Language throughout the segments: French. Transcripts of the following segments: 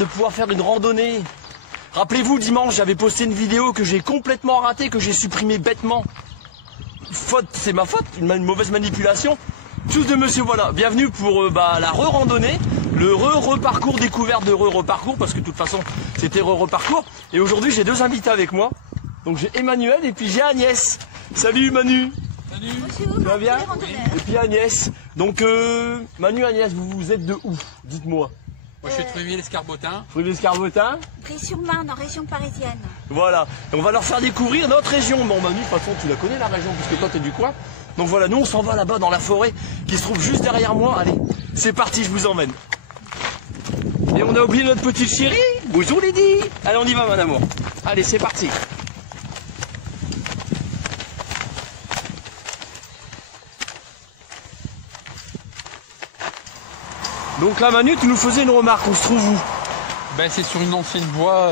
de pouvoir faire une randonnée. Rappelez-vous, dimanche, j'avais posté une vidéo que j'ai complètement ratée, que j'ai supprimée bêtement. Faute, c'est ma faute, une mauvaise manipulation. Tous de monsieur, voilà. Bienvenue pour la re-randonnée, le re-parcours découverte de re-parcours, parce que de toute façon, c'était re-parcours. Et aujourd'hui, j'ai deux invités avec moi. Donc j'ai Emmanuel et puis j'ai Agnès. Salut Manu. Salut. Bonjour, ça va bien? Et puis Agnès. Donc Manu, Agnès, vous êtes de où? Dites-moi. Moi je suis de Fruiville-Escarbotin. Fruiville-Escarbotin. Brie-sur-Marne, en région parisienne. Voilà. Et on va leur faire découvrir notre région. Bon Manu, de toute façon tu la connais la région puisque toi t'es du coin. Donc voilà, nous on s'en va là-bas dans la forêt qui se trouve juste derrière moi. Allez, c'est parti, je vous emmène. Et on a oublié notre petite chérie. Bonjour Lydie. Allez, on y va mon amour. Allez, c'est parti. Donc là Manu, tu nous faisais une remarque, on se trouve où? Ben, c'est sur une ancienne voie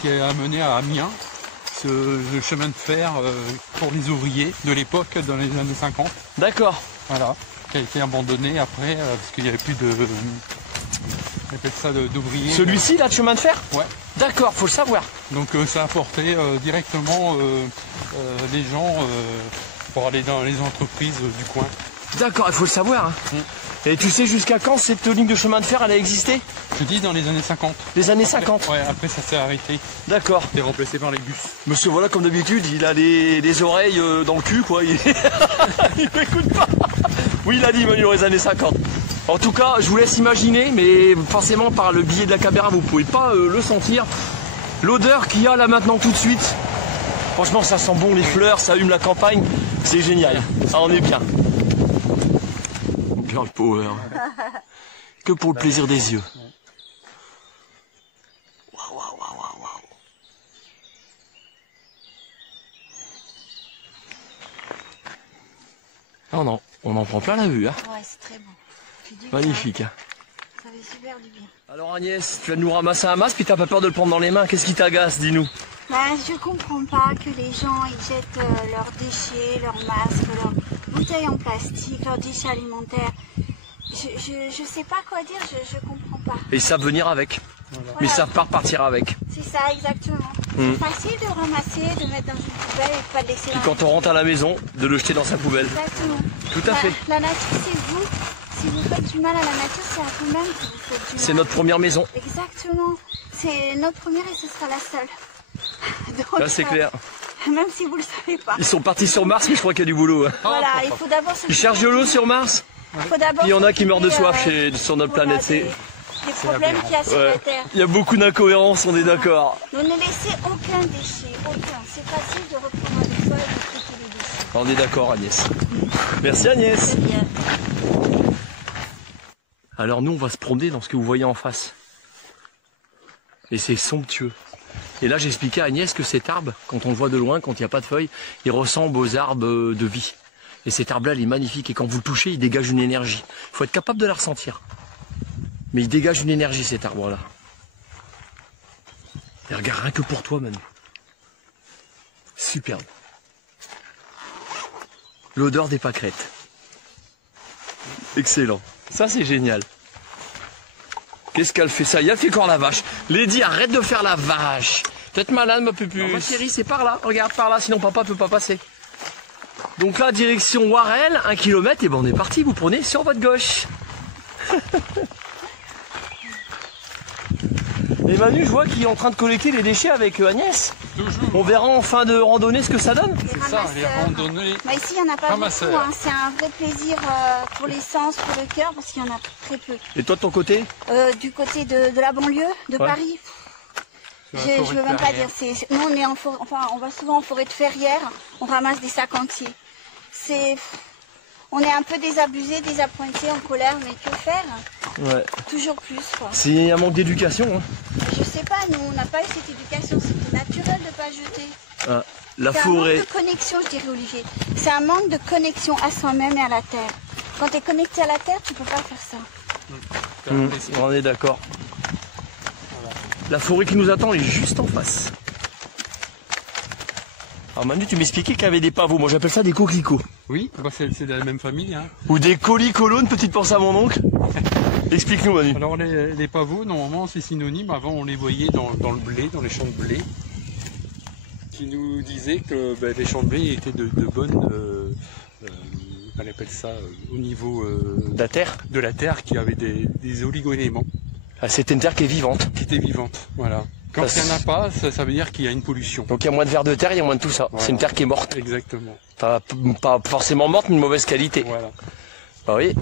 qui a mené à Amiens, le chemin de fer pour les ouvriers de l'époque dans les années 50. D'accord. Voilà, qui a été abandonné après parce qu'il n'y avait plus de... On appelle ça d'ouvriers. Celui-ci là, de chemin de fer? Ouais. D'accord, faut le savoir. Donc ça a porté directement les gens pour aller dans les entreprises du coin. D'accord, il faut le savoir. Hein. Et tu sais jusqu'à quand cette ligne de chemin de fer elle a existé? Je dis dans les années 50. Les années Après, 50? Ouais, après ça s'est arrêté. D'accord. C'est remplacé par les bus. Monsieur, voilà, comme d'habitude, il a les oreilles dans le cul, quoi. Il m'écoute pas. Oui, il a dit, Manu, dans les années 50. En tout cas, je vous laisse imaginer, mais forcément, par le biais de la caméra, vous pouvez pas le sentir. L'odeur qu'il y a là maintenant tout de suite. Franchement, ça sent bon les fleurs, ça hume la campagne. C'est génial. Ah, on est bien. Girl power. Que pour le plaisir des yeux. Waouh, waouh, waouh, waouh. Oh non, on en prend plein la vue. Hein. Ouais, c'est très bon. Magnifique. Hein. Ça fait super du bien. Alors Agnès, tu vas nous ramasser un masque puis t'as pas peur de le prendre dans les mains. Qu'est-ce qui t'agace, dis-nous? Je comprends pas que les gens ils jettent leurs déchets, leurs masques, leurs bouteilles en plastique, leurs déchets alimentaires. Je sais pas quoi dire, je comprends pas. Et ils savent venir avec. Voilà. Mais ils savent pas repartir avec. C'est ça, exactement. C'est facile de ramasser, de mettre dans une poubelle et de pas le laisser Puis dans quand on rentre à la maison, de le jeter dans sa poubelle. Exactement. Tout à fait. La nature, c'est vous. Si vous faites du mal à la nature, c'est à vous-même que vous faites du mal. C'est notre première maison. Exactement. C'est notre première et ce sera la seule. Donc, Là c'est clair. Même si vous le savez pas. Ils sont partis sur Mars mais je crois qu'il y a du boulot. Hein. Voilà, il faut d'abord se... Ils cherchent de l'eau sur Mars. Il y en a qui meurent de soif sur notre planète. Des problèmes qu'il y a sur la Terre. Il y a beaucoup d'incohérences, on est d'accord. Donc ne laissez aucun déchet, aucun. C'est facile de reprendre avec soi et de traiter les déchets. On est d'accord Agnès. Merci Agnès. C'est bien. Alors nous on va se promener dans ce que vous voyez en face. Et c'est somptueux. Et là j'expliquais à Agnès que cet arbre, quand on le voit de loin, quand il n'y a pas de feuilles, il ressemble aux arbres de vie. Et cet arbre-là, il est magnifique. Et quand vous le touchez, il dégage une énergie. Il faut être capable de la ressentir. Mais il dégage une énergie, cet arbre-là. Et regarde, rien que pour toi, Manu. Superbe. L'odeur des pâquerettes. Excellent. Ça, c'est génial. Qu'est-ce qu'elle fait ça? Il a fait encore la vache. Lady, arrête de faire la vache. Peut-être malade, ma pupuce. Ma chérie, c'est par là. Regarde, par là, sinon papa peut pas passer. Donc là, direction Warel, 1 km, et ben on est parti, vous prenez sur votre gauche. Et Manu, je vois qu'il est en train de collecter les déchets avec Agnès. Toujours. On verra en fin de randonnée ce que ça donne. C'est ça, les randonnées. Bah ici, il n'y en a pas Ramasseur. beaucoup. Hein. C'est un vrai plaisir pour les sens, pour le cœur, parce qu'il y en a très peu. Et toi de ton côté? Du côté de la banlieue, de Paris, je ne veux même pas dire. Nous, on est en forêt, enfin, on va souvent en forêt de Ferrières, on ramasse des sacs entiers. On est un peu désabusés, désappointés, en colère, mais que faire? Ouais. Toujours plus, quoi. C'est un manque d'éducation. Hein. Je sais pas, nous, on n'a pas eu cette éducation, c'était naturel de ne pas jeter. Ah, la C'est forêt. un manque de connexion, je dirais, Olivier. C'est un manque de connexion à soi-même et à la terre. Quand tu es connecté à la terre, tu peux pas faire ça. On est d'accord. Voilà. La forêt qui nous attend est juste en face. Alors Manu, tu m'expliquais qu'il y avait des pavots. Moi j'appelle ça des coquelicots. Oui, bah, c'est de la même famille. Hein. Ou des colicolones, petite pensée à mon oncle. Explique-nous Manu. Alors les pavots, normalement c'est synonyme. Avant on les voyait dans le blé, dans les champs de blé, qui nous disaient que les champs de blé étaient de bonnes, on appelle ça au niveau De la terre. qui avait des oligo-éléments, Ah, c'est une terre qui est vivante. qui étaient vivantes. Voilà. Quand il n'y en a pas, ça veut dire qu'il y a une pollution. Donc il y a moins de vers de terre, il y a moins de tout ça. Voilà. C'est une terre qui est morte. Exactement. Pas forcément morte, mais de mauvaise qualité. Voilà. Bah oui.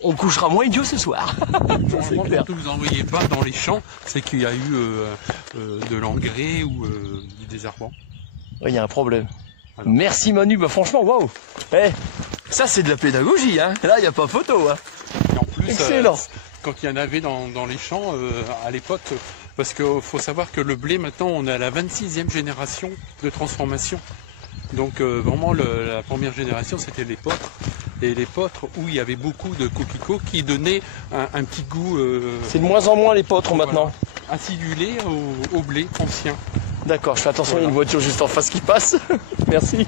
On couchera moins idiot ce soir. Normalement, clair. quand vous n'envoyez pas dans les champs, c'est qu'il y a eu de l'engrais ou du désherbant. Oui, il y a un problème. Voilà. Merci Manu, bah franchement, waouh. Eh, ça c'est de la pédagogie, hein. Là, il n'y a pas photo, hein. Et en plus, Excellent. quand il y en avait dans les champs à l'époque, parce qu'il faut savoir que le blé, maintenant, on est à la 26e génération de transformation. Donc vraiment, la première génération, c'était l'épeautre. Et l'épeautre, où il y avait beaucoup de coquelicots qui donnaient un petit goût C'est de moins en moins les potres maintenant. acidulé au blé ancien. D'accord, je fais attention, il y a Voilà. une voiture juste en face qui passe. Merci.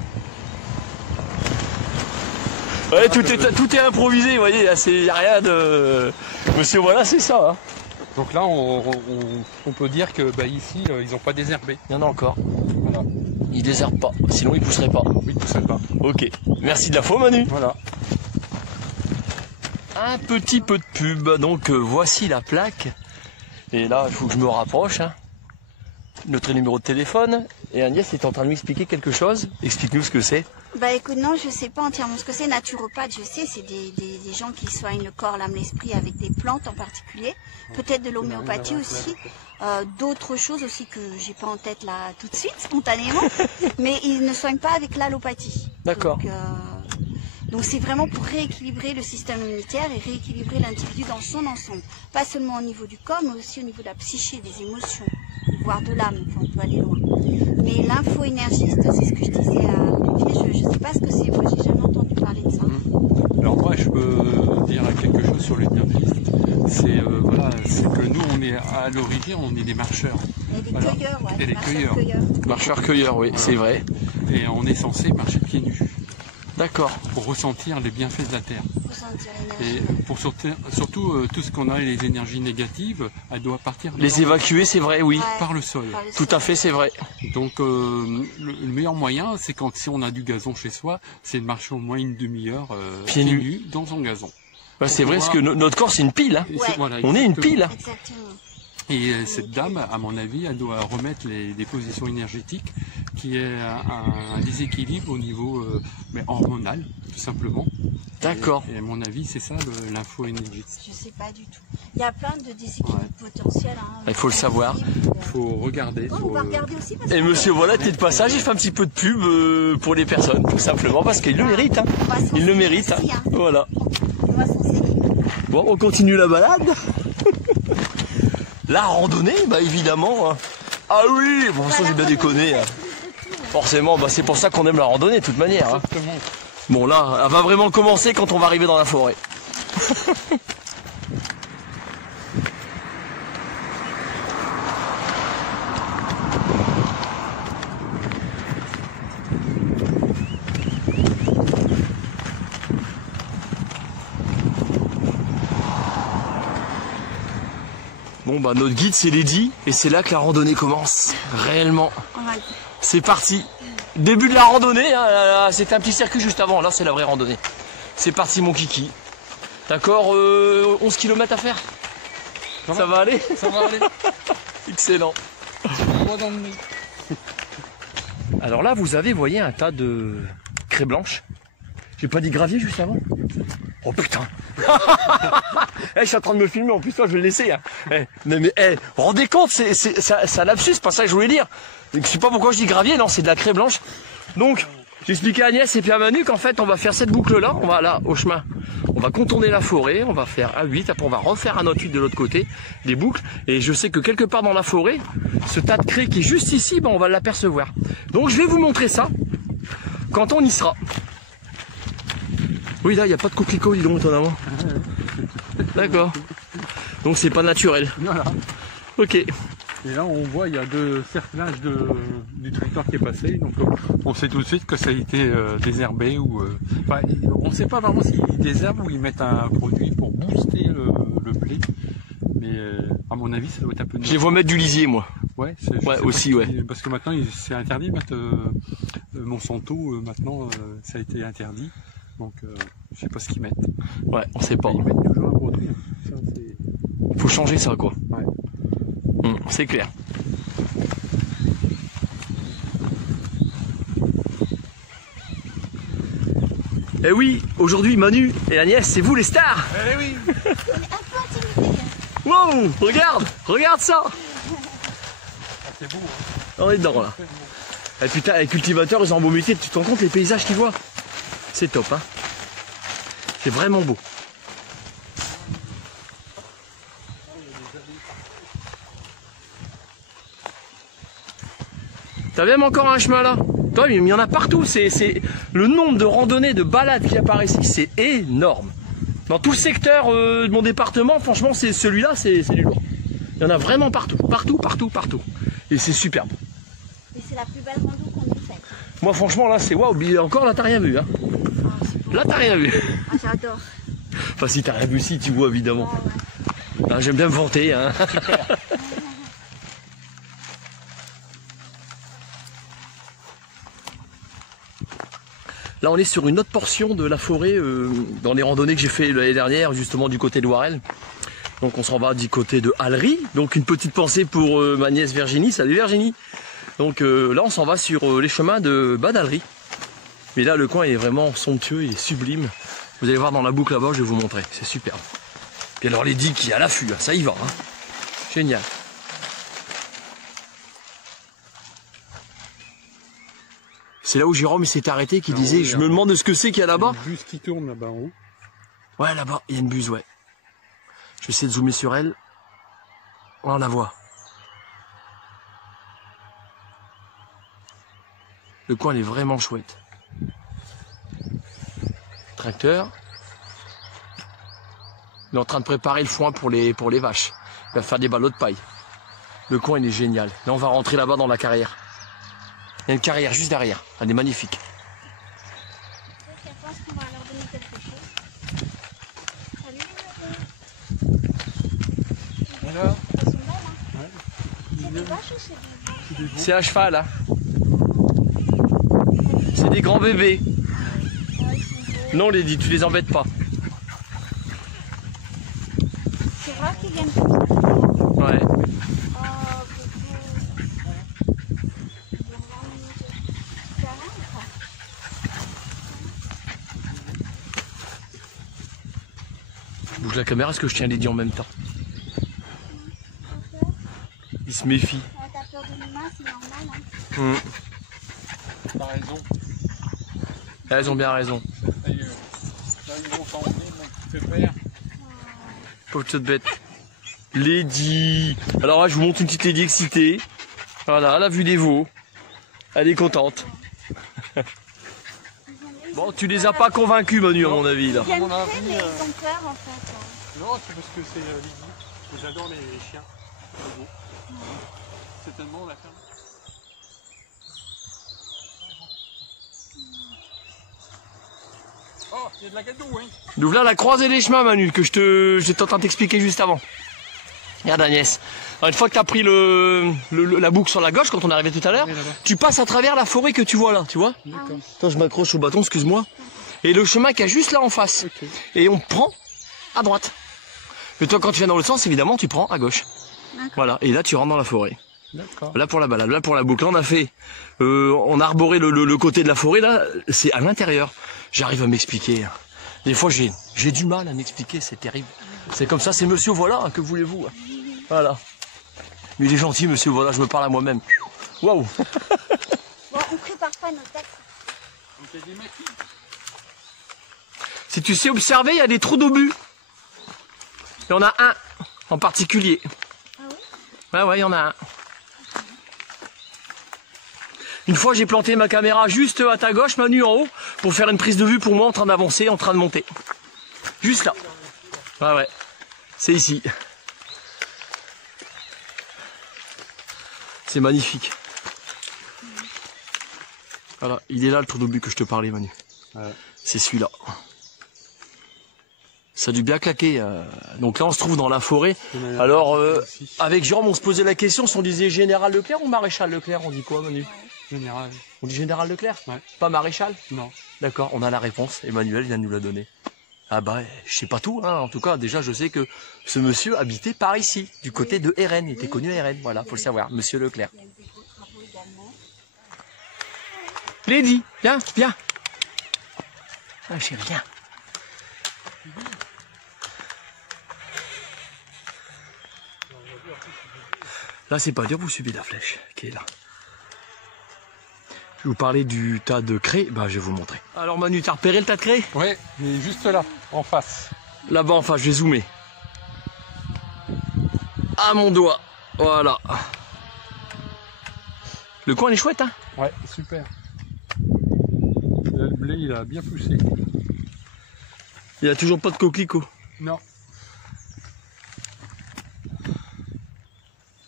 Ouais, tout est improvisé, vous voyez, il n'y a rien de... Monsieur, voilà, c'est ça. Hein. Donc là, on peut dire que ici, ils n'ont pas désherbé. Il y en a encore. Voilà. Ils désherbent pas, sinon ils pousseraient pas. Oui, tout ça pas. Ok, merci de l'info Manu. Voilà. Un petit peu de pub, donc voici la plaque. Et là, il faut que je me rapproche. Hein. Notre numéro de téléphone. Et Agnès est en train de m'expliquer quelque chose. Explique-nous ce que c'est. Bah écoute, non, je sais pas entièrement ce que c'est. Naturopathe, je sais, c'est des gens qui soignent le corps, l'âme, l'esprit avec des plantes en particulier. Peut-être de l'homéopathie aussi. D'autres choses aussi que j'ai pas en tête là tout de suite, spontanément. Mais ils ne soignent pas avec l'allopathie. D'accord. Donc c'est vraiment pour rééquilibrer le système immunitaire et rééquilibrer l'individu dans son ensemble. Pas seulement au niveau du corps, mais aussi au niveau de la psyché, des émotions, voire de l'âme, enfin, on peut aller loin. Mais l'info-énergiste, c'est ce que je disais à Olivier, je ne sais pas ce que c'est, moi j'ai jamais entendu parler de ça. Alors moi, je peux dire quelque chose sur l'énergiste. C'est que nous, on est à l'origine, on est des marcheurs. Et des Voilà. cueilleurs, ouais. Et des cueilleurs. Marcheur-cueilleur, oui, c'est vrai. Et on est censé marcher pieds nus D'accord. pour ressentir les bienfaits de la terre. Ressentir Et l'énergie. pour surtout tout ce qu'on a, les énergies négatives, elles doivent partir Les évacuer, c'est vrai, oui. Ouais. par le sol. Par le Tout à sol. fait, c'est vrai. Donc le meilleur moyen, c'est si on a du gazon chez soi, c'est de marcher au moins une demi-heure Pieds nus. dans son gazon. Bah, c'est vrai, parce que notre corps, c'est une pile. Hein. Et Ouais. voilà, On est une exactement. pile. Exactement. Et cette dame, à mon avis, elle doit remettre des positions énergétiques qui est un déséquilibre au niveau hormonal, tout simplement. D'accord. Et à mon avis, c'est ça l'info-énergie. Je sais pas du tout. Il y a plein de déséquilibres potentiels. Hein. Il faut le savoir. Il faut regarder. Bon, on va regarder aussi parce Et que monsieur, voilà, t'es de passage, il fait un petit peu de pub pour les personnes, tout simplement, parce qu'il le mérite. Hein. on va s'en Il le servir mérite. Hein. aussi, hein. Voilà. On va s'en servir. Bon, on continue la balade. La randonnée, bah évidemment. Hein. Ah oui, bon, ça j'ai bien déconné. Hein. Forcément, bah c'est pour ça qu'on aime la randonnée, de toute manière. Hein. Exactement. Bon, là, elle va vraiment commencer quand on va arriver dans la forêt. Bon, bah notre guide, c'est Lady, et c'est là que la randonnée commence. Réellement. On va le C'est parti. Début de la randonnée, hein, c'était un petit circuit juste avant, là c'est la vraie randonnée. C'est parti mon kiki. D'accord, 11 km à faire. Ça va aller? Ça va aller. Excellent. Moi dans le nez. Alors là vous avez, voyez, un tas de craie blanche. J'ai pas dit gravier juste avant? Oh putain. Je suis en train de me filmer, en plus toi je vais le laisser. Hein. Mais rendez compte, c'est un lapsus, c'est pas ça que je voulais dire. Je sais pas pourquoi je dis gravier, non c'est de la craie blanche. Donc j'expliquais à Agnès et puis à Manu qu'en fait on va faire cette boucle là, on va là au chemin. On va contourner la forêt, on va faire un 8, après on va refaire un autre 8 de l'autre côté, des boucles. Et je sais que quelque part dans la forêt, ce tas de craie qui est juste ici, ben, on va l'apercevoir. Donc je vais vous montrer ça quand on y sera. Oui, là, il n'y a pas de coquelicot, dis donc, étonnamment. D'accord. Donc, c'est pas naturel. Voilà. Ok. Et là, on voit, il y a 2 cerclages du tracteur qui est passé. Donc, on sait tout de suite que ça a été désherbé. Ou, enfin, on ne sait pas vraiment s'ils désherbent ou ils mettent un produit pour booster le blé. Mais à mon avis, ça doit être un peu... Je les vois mettre du lisier, moi. Ouais, aussi, ouais. Parce que maintenant, c'est interdit de mettre Monsanto. Maintenant, ça a été interdit. Donc, je sais pas ce qu'ils mettent. Ouais, on sait pas. Ils mettent toujours un produit. Ça, faut changer ça, quoi. Ouais. C'est clair. Eh oui, aujourd'hui Manu et Agnès, c'est vous les stars. Eh oui. On est un peu intimidés. Wow, regarde ça. Ah, c'est beau. Hein. On est dedans là. Et putain, les cultivateurs, ils ont un beau métier. Tu te rends compte les paysages qu'ils voient? C'est top, hein. C'est vraiment beau. T'as même encore un chemin là. Toi, il y en a partout. C'est le nombre de randonnées, de balades qu'il y a par ici, c'est énorme. Dans tout le secteur de mon département, franchement, c'est celui-là, c'est du lourd. Il y en a vraiment partout. Et c'est superbe. Et c'est la plus belle rando qu'on ait faite. Moi, franchement, là, c'est waouh. Encore, là, t'as rien vu. Hein. Là, t'as rien vu. Ah, j'adore. Enfin, si t'as rien vu, si, tu vois, évidemment. Ouais. Ah, j'aime bien me vanter. Hein. Là, on est sur une autre portion de la forêt dans les randonnées que j'ai fait l'année dernière, justement du côté de Loirel. Donc, on s'en va du côté de Hallery. Donc, une petite pensée pour ma nièce Virginie. Salut Virginie. Donc là, on s'en va sur les chemins de Bad Hallery. Mais là, le coin est vraiment somptueux, il est sublime. Vous allez voir dans la boucle là-bas, je vais vous montrer. C'est superbe. Puis alors, les digues qui à l'affût, ça y va. Hein. Génial. C'est là où Jérôme s'est arrêté, qui disait, je me demande ce que c'est qu'il y a là-bas. Il y a une buse qui tourne là-bas en haut. Ouais, là-bas, il y a une buse, ouais. Je vais essayer de zoomer sur elle. On la voit. Le coin, il est vraiment chouette. Tracteur. Il est en train de préparer le foin pour les vaches. Il va faire des ballots de paille. Le coin, il est génial. Là, on va rentrer là-bas dans la carrière. Il y a une carrière juste derrière. Elle est magnifique. Je pense qu'on va leur donner quelque chose. Salut les Voilà. Elles sont belles, hein. Ouais. C'est des vaches ou c'est des... C'est à cheval, là. C'est des grands bébés. Ouais, ils sont beaux. Non, Lady, tu les embêtes pas. C'est vrai qu'ils viennent comme ça. Ouais. Oh, Je bouge la caméra parce que je tiens Lady en même temps. Il se méfie. t'as peur de l'humain, c'est normal. Hein. T'as raison. Elles ont bien raison. Là, ils vont t'emmener, donc tu fais peur. Pauvre petite bête. Lady. Alors là, je vous montre une petite Lady excitée. Voilà, elle a vu des veaux. Elle est contente. Bon, tu les as pas convaincus, Manu, à mon avis, là. Ils viennent mon près, avis, mais ils ont peur en fait. Non, c'est parce que c'est Lydie. J'adore les chiens. C'est beau. C'est tellement la ferme. Oh, il y a de la gadoue, hein. Donc là, la croisée des chemins, Manu, que j'étais en train de t'expliquer juste avant. Regarde, Agnès. Alors, une fois que tu as pris la boucle sur la gauche, quand on est arrivé tout à l'heure, Oui, là-bas. tu passes à travers la forêt que tu vois là, tu vois. D'accord. Attends, je m'accroche au bâton, excuse-moi. Et le chemin qu'il y a juste là en face. Ok. Et on prend à droite. Mais toi, quand tu viens dans l'autre sens, évidemment, tu prends à gauche. D'accord. Voilà. Et là, tu rentres dans la forêt. D'accord. Là pour la balade, là pour la boucle. Là, on a fait, on a arboré le côté de la forêt. Là, c'est à l'intérieur. J'arrive à m'expliquer. Des fois, j'ai du mal à m'expliquer. C'est terrible. C'est comme ça. C'est Monsieur Voilà. Hein, que voulez-vous? Voilà. Mais il est gentil, Monsieur Voilà. Je me parle à moi-même. Waouh. Bon, on prépare pas nos textes. Donc il y a des maquis. Si tu sais observer, il y a des trous d'obus. Il y en a un en particulier. Ah oui? Ouais, il y en a un. Une fois, j'ai planté ma caméra juste à ta gauche, Manu, en haut, pour faire une prise de vue pour moi en train d'avancer, en train de monter. Juste là. Ouais. C'est ici. C'est magnifique. Voilà, il est là le tour d'obus que je te parlais, Manu. Ouais. C'est celui-là. Ça a dû bien claquer. Donc là, on se trouve dans la forêt. Alors, avec Jérôme, on se posait la question si on disait Général Leclerc ou Maréchal Leclerc. On dit quoi, Manu? Général. On dit Général Leclerc? Ouais. Pas Maréchal? Non. D'accord, on a la réponse. Emmanuel vient de nous la donner. Ah bah, je sais pas tout, hein. En tout cas, déjà, je sais que ce monsieur habitait par ici, du côté de RN. Il était connu à RN, voilà, faut le savoir, Monsieur Leclerc. Il y a des beaux travaux également. Lady, viens, viens. Ah, chérie, viens. Là, c'est pas dur, vous suivez la flèche qui est là. Je vais vous parler du tas de craie, bah je vais vous montrer. Alors Manu, t'as repéré le tas de craie? Ouais, mais juste là, en face. Là-bas, enfin, je vais zoomer. À mon doigt, voilà. Le coin il est chouette, hein? Ouais, super. Le blé, il a bien poussé. Il n'y a toujours pas de coquelicot. Non.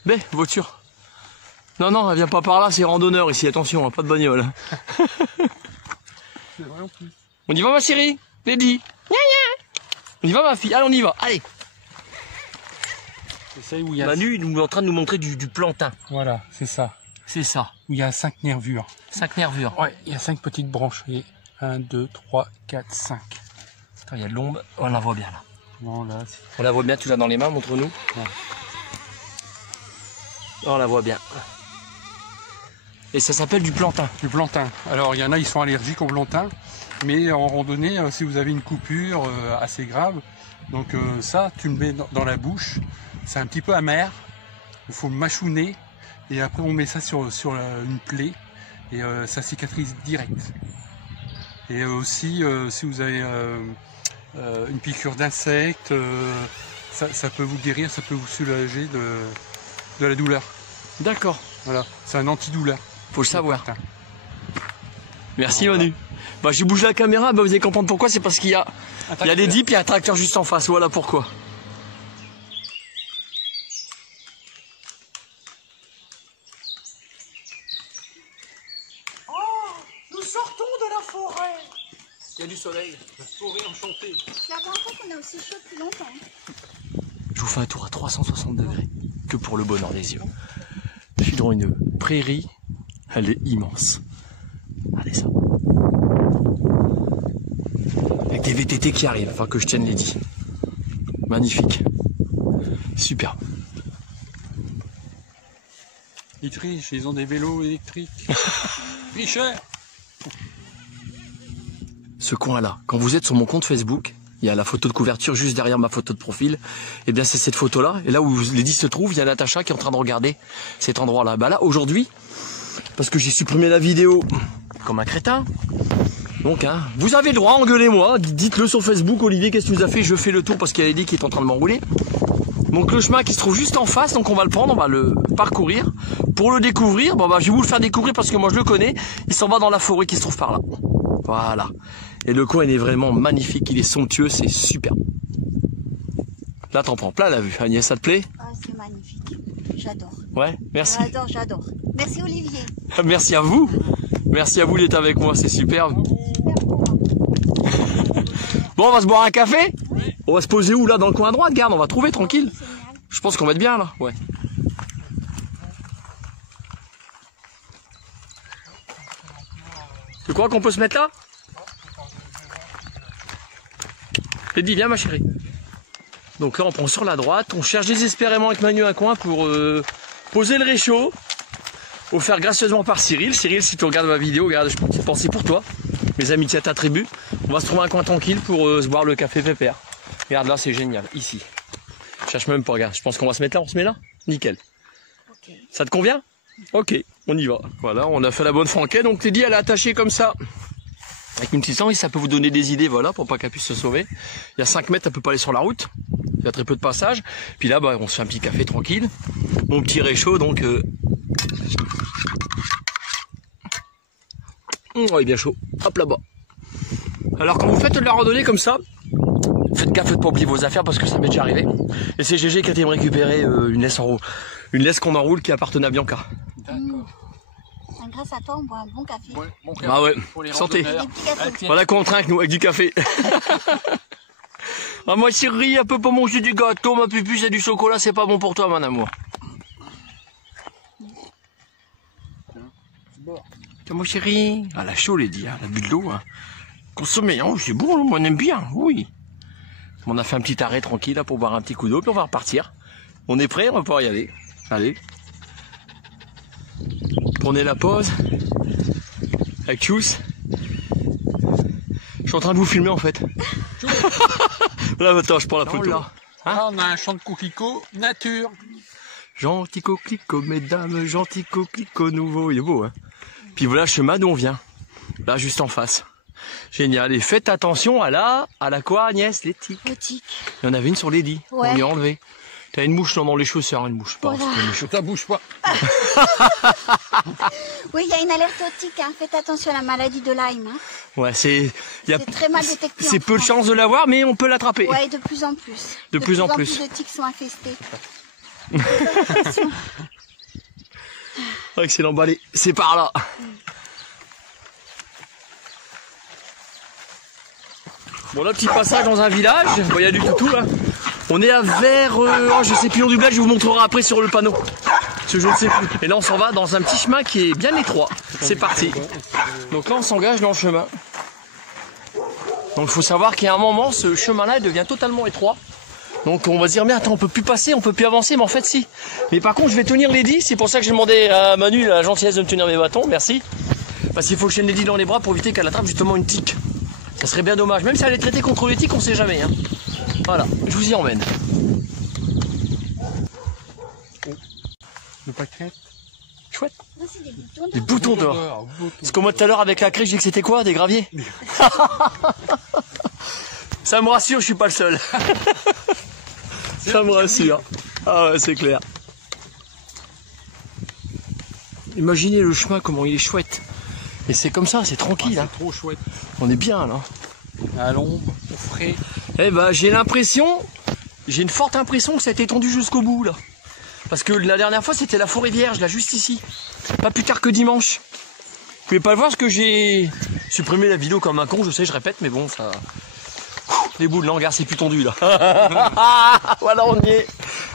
Mais, voiture. Non, non, elle vient pas par là, c'est randonneur ici, attention, hein, pas de bagnole. C'est vrai en plus. On y va ma chérie? Lady. On y va ma fille, allez on y va, allez. C'est ça où il y a... Manu il est en train de nous montrer du plantain. Voilà, c'est ça. C'est ça. Où il y a 5 nervures. 5 nervures. Ouais, il y a 5 petites branches. Et 1, 2, 3, 4, 5. Attends, il y a de l'ombre, on la voit bien là. Bon, là, On la voit bien, tu l'as dans les mains, montre-nous. Ouais. On la voit bien. Et ça s'appelle du plantain. du plantain. Alors, il y en a, ils sont allergiques au plantain. Mais en randonnée, si vous avez une coupure assez grave, donc ça, tu le mets dans la bouche. C'est un petit peu amer. Il faut le mâchonner. Et après, on met ça sur une plaie. Et ça cicatrise direct. Et aussi, si vous avez une piqûre d'insecte, ça peut vous guérir, ça peut vous soulager de la douleur. D'accord. Voilà, c'est un antidouleur. Faut le savoir. Plantain. Merci Manu. Bah j'ai bougé la caméra, bah, vous allez comprendre pourquoi, c'est parce qu'il y a des dips, il y a un tracteur juste en face, voilà pourquoi. Oh, nous sortons de la forêt. Il y a du soleil. La forêt enchantée. C'est la première fois qu'on a aussi chaud depuis longtemps. Je vous fais un tour à 360 degrés, que pour le bonheur des yeux. Je suis dans une prairie, elle est immense. Regardez ça. Avec des VTT qui arrivent, enfin que je tienne les 10. Magnifique. Superbe. Ils trichent, ils ont des vélos électriques. Tricheurs. Ce coin-là, quand vous êtes sur mon compte Facebook, il y a la photo de couverture juste derrière ma photo de profil. Et bien c'est cette photo-là. Et là où les 10 se trouvent, il y a Natacha qui est en train de regarder cet endroit-là. Bah là, aujourd'hui, parce que j'ai supprimé la vidéo comme un crétin. Donc, hein, vous avez le droit, engueulez-moi. Dites-le sur Facebook, Olivier, qu'est-ce que tu nous as fait? Je fais le tour parce qu'il y a Eddie qui est en train de m'enrouler. Donc le chemin qui se trouve juste en face, donc on va le prendre, on va le parcourir. Pour le découvrir, bon bah je vais vous le faire découvrir parce que moi je le connais. Il s'en va dans la forêt qui se trouve par là. Voilà. Et le coin il est vraiment magnifique, il est somptueux, c'est super. Là t'en prends plein la vue. Agnès, ça te plaît? Ah, c'est magnifique. J'adore. Ouais, merci. J'adore, j'adore. Merci Olivier. Merci à vous. Merci à vous d'être avec moi, c'est superbe. Bon, on va se boire un café? Oui. On va se poser où là? Dans le coin à droite? Regarde, on va trouver tranquille. Je pense qu'on va être bien là. Ouais. Tu crois qu'on peut se mettre là? Eddie, viens ma chérie. Donc là on prend sur la droite, on cherche désespérément avec Manu un coin pour poser le réchaud. Offert gracieusement par Cyril. Cyril, si tu regardes ma vidéo, regarde, je peux te penser pour toi. Mes amitiés à ta tribu. On va se trouver un coin tranquille pour se boire le café pépère. Regarde là, c'est génial, ici. Je cherche même pas, regarde. Je pense qu'on va se mettre là, on se met là? Nickel. Okay. Ça te convient? Ok, on y va. Voilà, on a fait la bonne franquette. Donc Teddy, elle est attachée comme ça. Avec une petite sangle, ça peut vous donner des idées, voilà, pour pas qu'elle puisse se sauver. Il y a 5 mètres, elle peut pas aller sur la route. Il y a très peu de passage. Puis là, bah, on se fait un petit café tranquille. Mon petit réchaud, donc... Oh, il est bien chaud. Hop là-bas. Alors quand vous faites de la randonnée comme ça, faites gaffe de pas oublier vos affaires parce que ça m'est déjà arrivé. Et c'est GG qui a été me récupérer une laisse qu'on enroule qui appartenait à Bianca. Grâce à toi, on boit un bon café. Ouais, bon café Ah ouais, pour les santé. randonneurs. Des petits gâteaux. Voilà qu'on trinque nous avec du café. Ah, moi chérie, un peu pas manger du gâteau, ma pupu, c'est du chocolat, c'est pas bon pour toi, mon amour. Tiens, mon chéri. Ah, la chaud, les dit, hein, la bulle d'eau. Hein. Consommer, hein, c'est bon, on aime bien, oui. On a fait un petit arrêt tranquille là, pour boire un petit coup d'eau, puis on va repartir. On est prêt, on va pouvoir y aller. Allez. Prenez la pause. Avec Tchous. Je suis en train de vous filmer en fait. Là, attends, je prends la photo. Là. Hein? Là, on a un champ de coquelicots nature. Gentil coquelicot, mesdames, gentil coquelicot nouveau. Il est beau, hein. Puis voilà le chemin d'où on vient. Là, juste en face. Génial. Et faites attention à la quoi, Agnès? Les tiques. Les tiques. Il y en avait une sur les dits. Ouais. On lui a enlevé. T'as une mouche dans les chaussures, une mouche. Pas. Voilà. Ça bouge pas. Oui, il y a une alerte aux tiques. Hein. Faites attention à la maladie de Lyme. Hein. Ouais, c'est très mal détecté. C'est peu de chance de l'avoir, mais on peut l'attraper. Ouais, de plus en plus. De plus en plus. De tiques sont infestées. Excellent, bah allez, c'est par là. Bon là, petit passage dans un village, bon, il y a du toutou là. On est à vers, je sais plus le nom du village, je vous montrerai après sur le panneau. Parce que je ne sais plus. Et là on s'en va dans un petit chemin qui est bien étroit. C'est parti. Donc là on s'engage dans le chemin. Donc il faut savoir qu'il y a un moment, ce chemin-là il devient totalement étroit. Donc on va se dire, mais attends, on peut plus passer, on peut plus avancer, mais en fait si. Mais par contre je vais tenir les dits, c'est pour ça que j'ai demandé à Manu la gentillesse de me tenir mes bâtons, merci. Parce qu'il faut que je tienne les dits dans les bras pour éviter qu'elle attrape justement une tique. Ça serait bien dommage, même si elle est traitée contre les tiques, on sait jamais. Hein. Voilà, je vous y emmène. Le paquet. Chouette. Non, c'est des boutons d'or. Des boutons d'or. Parce que moi tout à l'heure avec la craie, je dis que c'était quoi? Des graviers. Ça me rassure, je suis pas le seul. Ça me rassure. Ah ouais, c'est clair. Imaginez le chemin, comment il est chouette. Et c'est comme ça, c'est tranquille. Ah, hein. c'est trop chouette. On est bien là. À l'ombre, au frais. Eh ben, j'ai une forte impression que ça a été étendu jusqu'au bout là. Parce que la dernière fois c'était la forêt vierge, là juste ici. Pas plus tard que dimanche. Vous pouvez pas le voir parce que j'ai supprimé la vidéo comme un con, je sais, je répète, mais bon, ça... Les bouts de langage, c'est plus tendu là. Voilà, on y est.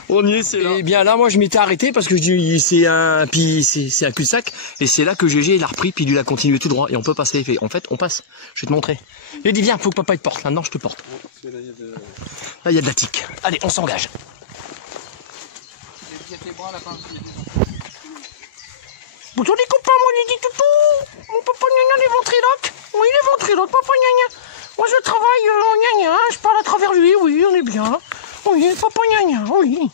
On y est, c'est là. Et bien là, moi je m'étais arrêté parce que je dis c'est un cul-de-sac. Et c'est là que GG il a repris, puis il a continué tout droit. Et on peut passer. En fait, on passe. Je vais te montrer. Il dit viens, faut que papa te porte. Maintenant, je te porte. Là, il y a de la tique. Allez, on s'engage. Bonjour les copains, moi j'ai dit toutou. Mon papa gna gna, les ventriloques. Oui, les ventriloques, papa gna gna. Moi je travaille en gna gna, je parle à travers lui, oui, on est bien. Oui, papa gna gna, oui.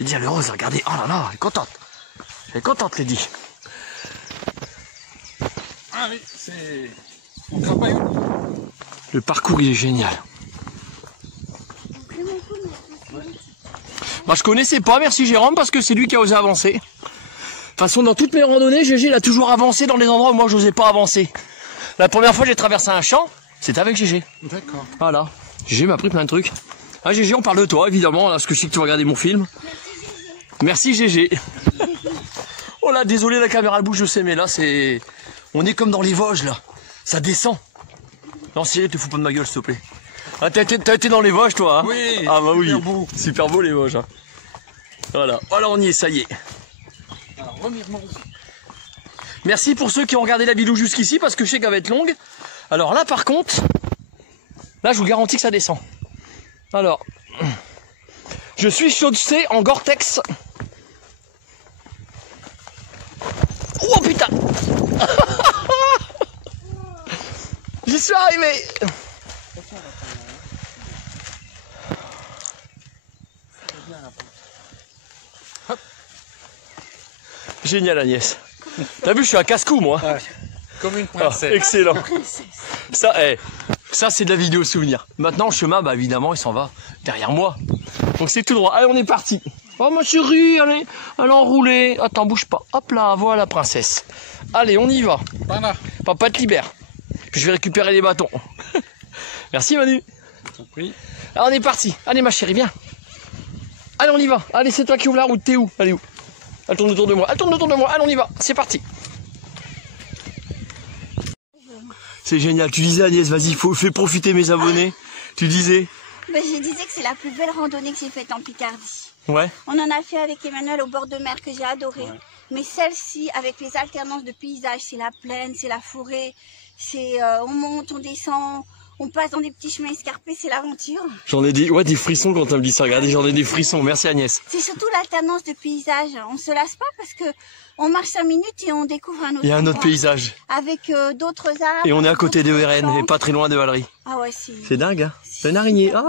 Il dit, elle est heureuse, regardez, oh là là, elle est contente. Elle est contente, Lady. Ah oui, c'est... On craint pas une. Le parcours, il est génial. Bah, je connaissais pas, merci Jérôme, parce que c'est lui qui a osé avancer. De toute façon, dans toutes mes randonnées, GG, il a toujours avancé dans les endroits où moi, j'osais pas avancer. La première fois, j'ai traversé un champ, c'était avec GG. D'accord. Voilà. GG m'a appris plein de trucs. Ah, GG, on parle de toi, évidemment, parce que je sais que tu vas regarder mon film. Merci, GG. Oh là, désolé, la caméra bouge, je sais, mais là, c'est... On est comme dans les Vosges, là. Ça descend. Non, Cyril, te fous pas de ma gueule, s'il te plaît. Ah, t'as été dans les Vosges, toi, hein? Oui. Ah bah oui. Super beau. Super beau, les Vosges. Hein. Voilà. Voilà, on y est, ça y est. Alors, remirement. Merci pour ceux qui ont regardé la vidéo jusqu'ici, parce que je sais qu'elle va être longue. Alors là, par contre, là, je vous garantis que ça descend. Alors, je suis chaussé en Gore-Tex. Oh putain! J'y suis arrivé! Génial, Agnès. T'as vu, je suis un casse-cou, moi. Ouais. Comme une Ah, princesse. excellent. Ça c'est de la vidéo souvenir. Maintenant, le chemin, bah évidemment, il s'en va derrière moi. Donc c'est tout droit. Allez, on est parti. Oh ma chérie, allez, enroulée. Attends, bouge pas. Hop là, voilà, princesse. Allez, on y va. Voilà. Papa te libère. Puis je vais récupérer les bâtons. Merci Manu. Compris. Alors, on est parti. Allez ma chérie, viens. Allez, on y va. Allez, c'est toi qui ouvre la route. T'es où? Allez où? Elle tourne autour de moi. Elle tourne autour de moi. Allez, on y va. C'est parti. C'est génial. Tu disais Agnès, vas-y, fais profiter mes abonnés. Tu disais. Ben, je disais que c'est la plus belle randonnée que j'ai faite en Picardie. Ouais. On en a fait avec Emmanuel au bord de mer que j'ai adoré. Ouais. Mais celle-ci, avec les alternances de paysages, c'est la plaine, c'est la forêt, c'est on monte, on descend, on passe dans des petits chemins escarpés, c'est l'aventure. J'en ai des frissons quand elle me dit ça. Regardez, j'en ai des frissons. Merci Agnès. C'est surtout l'alternance de paysages. On se lasse pas parce que on marche 5 minutes et on découvre un autre. Il y a un autre paysage. Avec d'autres arbres. Et on est à côté de RN et pas très loin de Valery. Ah ouais, c'est dingue, hein. C'est une araignée. Ah,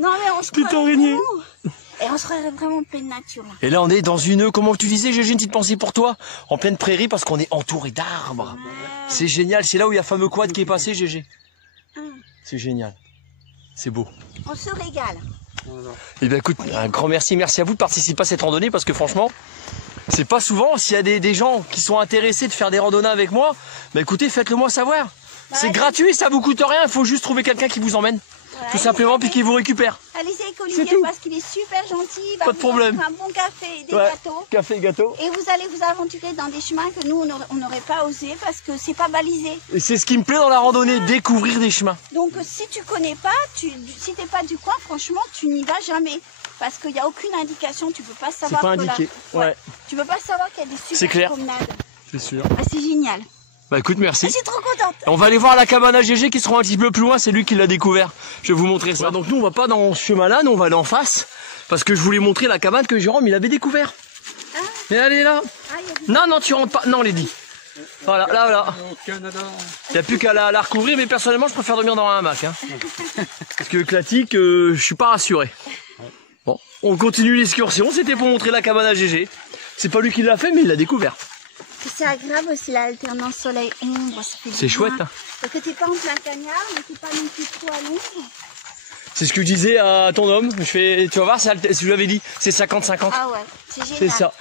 non mais on se petite araignée. Et on serait vraiment en pleine nature là. Et là on est dans une, comment tu disais, j'ai une petite pensée pour toi, en pleine prairie parce qu'on est entouré d'arbres. Ouais. C'est génial, c'est là où il y a le fameux quad qui est passé, GG. C'est génial. C'est beau. On se régale. Et bien écoute, un grand merci à vous de participer à cette randonnée parce que franchement, c'est pas souvent, s'il y a des gens qui sont intéressés de faire des randonnées avec moi, bah écoutez, faites-le moi savoir. C'est gratuit, ça vous coûte rien, il faut juste trouver quelqu'un qui vous emmène. Voilà, tout simplement, puis qui vous récupère. Allez-y avec Olivier parce qu'il est super gentil. Il va pas de problème. Un bon café et des gâteaux. Café et gâteaux. Et vous allez vous aventurer dans des chemins que nous, on n'aurait pas osé parce que c'est pas balisé. Et c'est ce qui me plaît dans la randonnée, découvrir des chemins. Donc si tu connais pas, si t'es pas du coin, franchement, tu n'y vas jamais. Parce qu'il n'y a aucune indication, tu peux pas savoir. C'est pas indiqué. Ouais. Tu peux pas savoir qu'il y a des super promenades. C'est sûr. Ah, c'est génial. Bah écoute, merci. Je suis trop contente. On va aller voir la cabane à GG qui sera un petit peu plus loin, c'est lui qui l'a découvert. Je vais vous montrer ça. Donc nous on va pas dans ce chemin-là, nous on va aller en face. Parce que je voulais montrer la cabane que Jérôme il avait découvert. Ah. Et elle est là. Ah, non, tu rentres pas. Non, Lady. Voilà, là. Il n'y a plus qu'à la recouvrir, mais personnellement je préfère dormir dans un hamac. Hein. Parce que classique, je suis pas rassuré. Bon, on continue l'excursion, c'était pour montrer la cabane à GG. C'est pas lui qui l'a fait, mais il l'a découvert. C'est agréable aussi l'alternance soleil-ombre. C'est chouette. Hein. Parce que t'es pas en plein cagnard, mais t'es pas non plus trop à l'ombre. C'est ce que je disais à ton homme. Tu vas voir, je lui avais dit, c'est 50-50. Ah ouais, c'est génial. C'est ça.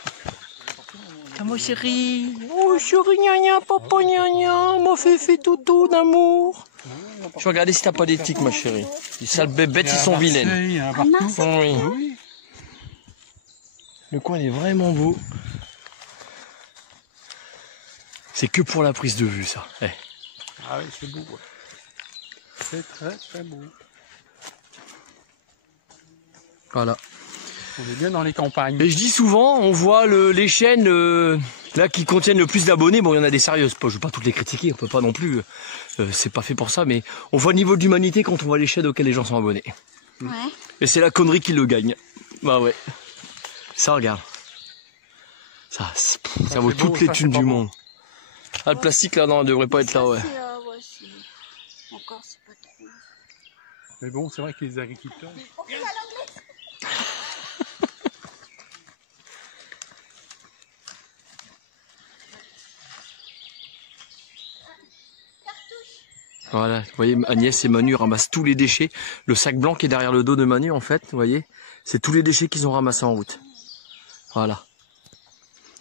Ah, moi chérie. Oh chérie, gna papa gna mon féfé toutou d'amour. Je vais regarder si t'as pas des tiques, ma chérie. Les sales bébêtes, ils sont vilaines. Oui. Le coin est vraiment beau. C'est que pour la prise de vue, ça. Eh. Ah oui, c'est beau. Ouais. C'est très très beau. Voilà. On est bien dans les campagnes. Et je dis souvent, on voit les chaînes là qui contiennent le plus d'abonnés. Bon, il y en a des sérieuses. Je ne veux pas toutes les critiquer, on peut pas non plus. C'est pas fait pour ça, mais on voit le niveau d'humanité quand on voit les chaînes auxquelles les gens sont abonnés. Ouais. Et c'est la connerie qui le gagne. Bah ouais. Ça, regarde. Ça vaut toutes les thunes du monde. Ah, le plastique là, non, il devrait pas être là, ouais. Encore, c'est pas trop. Mais bon, c'est vrai que les agriculteurs. Voilà, vous voyez, Agnès et Manu ramassent tous les déchets. Le sac blanc qui est derrière le dos de Manu, en fait, vous voyez, c'est tous les déchets qu'ils ont ramassés en route. Voilà.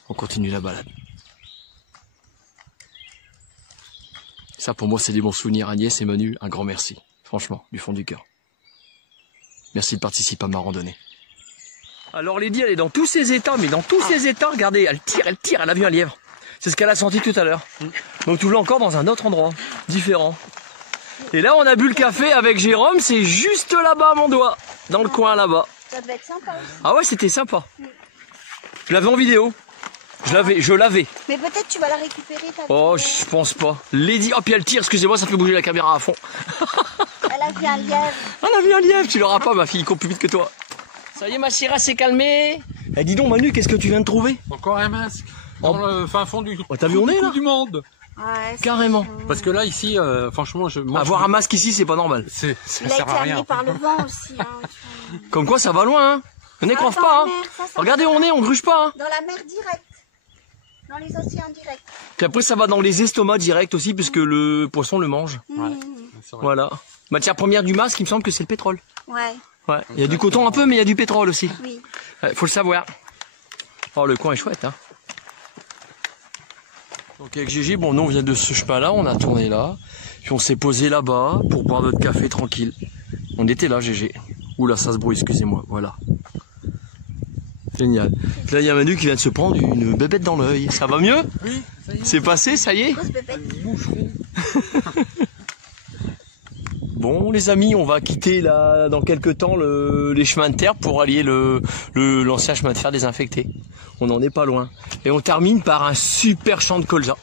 On continue la balade. Ça, pour moi, c'est des bons souvenirs. Agnès et Manu, un grand merci. Franchement, du fond du cœur. Merci de participer à ma randonnée. Alors, Lady, elle est dans tous ses états, mais dans tous ses états, regardez, elle tire, elle a vu un lièvre. C'est ce qu'elle a senti tout à l'heure. Donc, tout là encore dans un autre endroit, différent. Et là, on a bu le café avec Jérôme, c'est juste là-bas à mon doigt, dans le coin là-bas. Ça devait être sympa aussi. Ah ouais, c'était sympa. Je l'avais en vidéo. Je l'avais. Mais peut-être tu vas la récupérer ta Oh, je pense pas. Lady, oh puis elle tire, excusez-moi, ça fait bouger la caméra à fond. Elle a vu un lièvre. Elle a vu un lièvre, tu l'auras pas, ma fille, il court plus vite que toi. Ça y est, ma Syrah s'est calmée. Eh, dis donc, Manu, qu'est-ce que tu viens de trouver? Encore un masque. Dans le fin fond du, t'as vu, on est là du monde. Ouais, carrément. Parce que là, ici, franchement, avoir un masque ici, c'est pas normal. Ça sert à rien. Par le vent aussi. Hein, comme quoi, ça va loin, hein. Ne n'écrave pas, hein. Regardez où on gruge pas, hein. Dans la mer directe. Dans les océans directs. Puis après, ça va dans les estomacs directs aussi, puisque le poisson le mange. Ouais. Voilà. Matière première du masque, il me semble que c'est le pétrole. Ouais. Ouais. Il y a du coton un peu, mais il y a du pétrole aussi. Oui. Faut le savoir. Oh, le coin est chouette, hein. Donc avec Gigi, bon, nous on vient de ce chemin-là, on a tourné là, puis on s'est posé là-bas pour boire notre café tranquille. On était là, Gégé. Oula, ça se brouille, excusez-moi, voilà. Génial. Là, il y a Manu qui vient de se prendre une bébête dans l'œil. Ça va mieux? Oui. C'est passé, ça y est? Grosse pépette. Moucheron. Bon les amis, on va quitter là dans quelques temps les chemins de terre pour allier l'ancien chemin de fer désinfecté. On n'en est pas loin. Et on termine par un super champ de colza.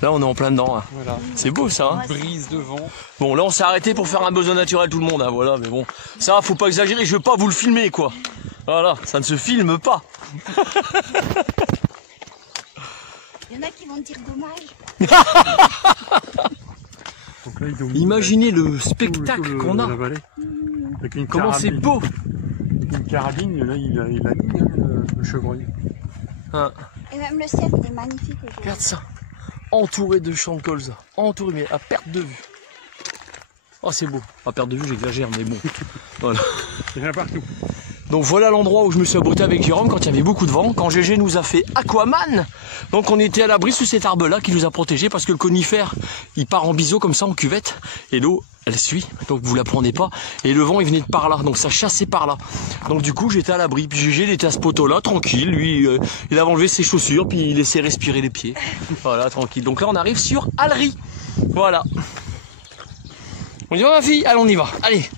Là on est en plein dedans. Hein. Voilà. C'est beau ça. Hein. Brise de vent. Bon là on s'est arrêté pour faire un besoin naturel tout le monde. Hein, voilà, mais bon, ça faut pas exagérer. Je veux pas vous le filmer quoi. Voilà, ça ne se filme pas. Il y en a qui vont dire dommage. Donc là, Imaginez le spectacle qu'on a. Avec une Comment c'est carabine. beau. Avec une carabine, là il a dit le chevreuil. Hein. Et même le ciel, il est magnifique aujourd'hui. Regarde ça. Entouré de champs de colza. Entouré, mais à perte de vue. Oh c'est beau. À perte de vue j'exagère, mais bon. Voilà. Il y en a partout. Donc voilà l'endroit où je me suis abrité avec Jérôme quand il y avait beaucoup de vent, quand GG nous a fait Aquaman. Donc on était à l'abri sous cet arbre-là qui nous a protégés parce que le conifère, il part en biseau comme ça en cuvette et l'eau, elle suit, donc vous la prenez pas. Et le vent, il venait de par là, donc ça chassait par là. Donc du coup, j'étais à l'abri. Puis GG, il était à ce poteau-là, tranquille. Lui, il avait enlevé ses chaussures, puis il laissait respirer les pieds. Voilà, tranquille. Donc là, on arrive sur Allery. Voilà. On y va ma fille? Allez, on y va. Allez.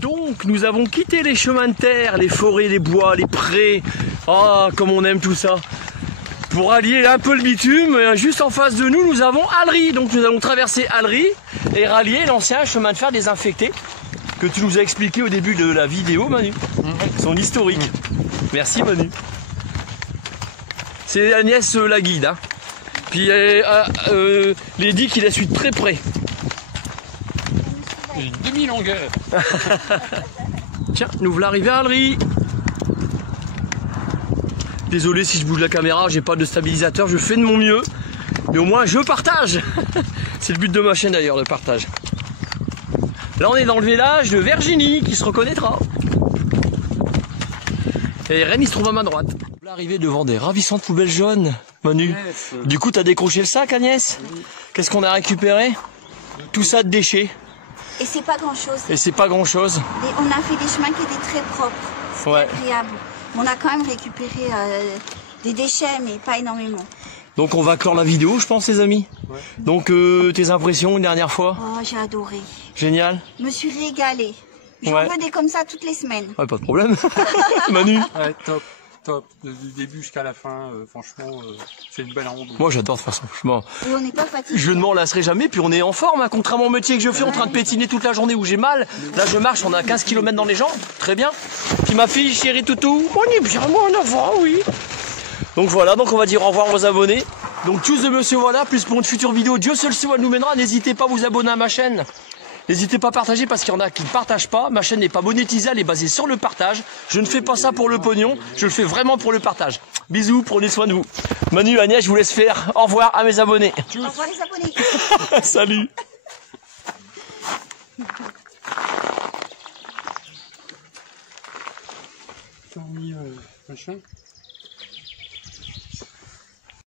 Donc nous avons quitté les chemins de terre, les forêts, les bois, les prés, ah comme on aime tout ça, pour allier un peu le bitume. Juste en face de nous, nous avons Allery, donc nous allons traverser Allery et rallier l'ancien chemin de fer désinfecté que tu nous as expliqué au début de la vidéo Manu, son historique. Merci Manu. C'est Agnès la guide, hein. Puis Lady qui la suit de très près. Une demi-longueur. Tiens, nous voilà arrivés à Allery. Désolé si je bouge la caméra, j'ai pas de stabilisateur, je fais de mon mieux. Mais au moins je partage. C'est le but de ma chaîne d'ailleurs, le partage. Là on est dans le village de Virginie, qui se reconnaîtra. Et Rennes il se trouve à ma droite. L'arrivée devant des ravissantes poubelles jaunes, Manu. Yes. Du coup t'as décroché le sac Agnès? Oui. Qu'est-ce qu'on a récupéré? Tout ça de déchets. Et c'est pas grand chose. Et c'est pas grand chose. On a fait des chemins qui étaient très propres. C'était Ouais. agréable. On a quand même récupéré des déchets, mais pas énormément. Donc on va clore la vidéo je pense les amis. Ouais. Donc tes impressions une dernière fois? Oh, j'ai adoré. Génial. Je me suis régalée. J'en Ouais. veux des comme ça toutes les semaines. Ouais, pas de problème. Manu? Ouais, top, top. Du début jusqu'à la fin, franchement, c'est une belle randonnée. Moi j'adore de toute façon. Et on n'est pas fatigué. Je ne m'en lasserai jamais, puis on est en forme, hein, contrairement au métier que je fais, en train de pétiner toute la journée où j'ai mal. Là je marche, on a 15 km dans les jambes, très bien. Puis ma fille, chérie toutou, on est bien, moi en avant, oui. Donc voilà, donc on va dire au revoir aux abonnés. Donc tous de monsieur voilà, plus pour une future vidéo, Dieu seul sait où elle nous mènera, n'hésitez pas à vous abonner à ma chaîne. N'hésitez pas à partager parce qu'il y en a qui ne partagent pas. Ma chaîne n'est pas monétisée, elle est basée sur le partage. Je ne fais pas ça pour le pognon, je le fais vraiment pour le partage. Bisous, prenez soin de vous. Manu, Agnès, je vous laisse faire. Au revoir à mes abonnés. Au revoir les abonnés. Salut. T'as mis machin.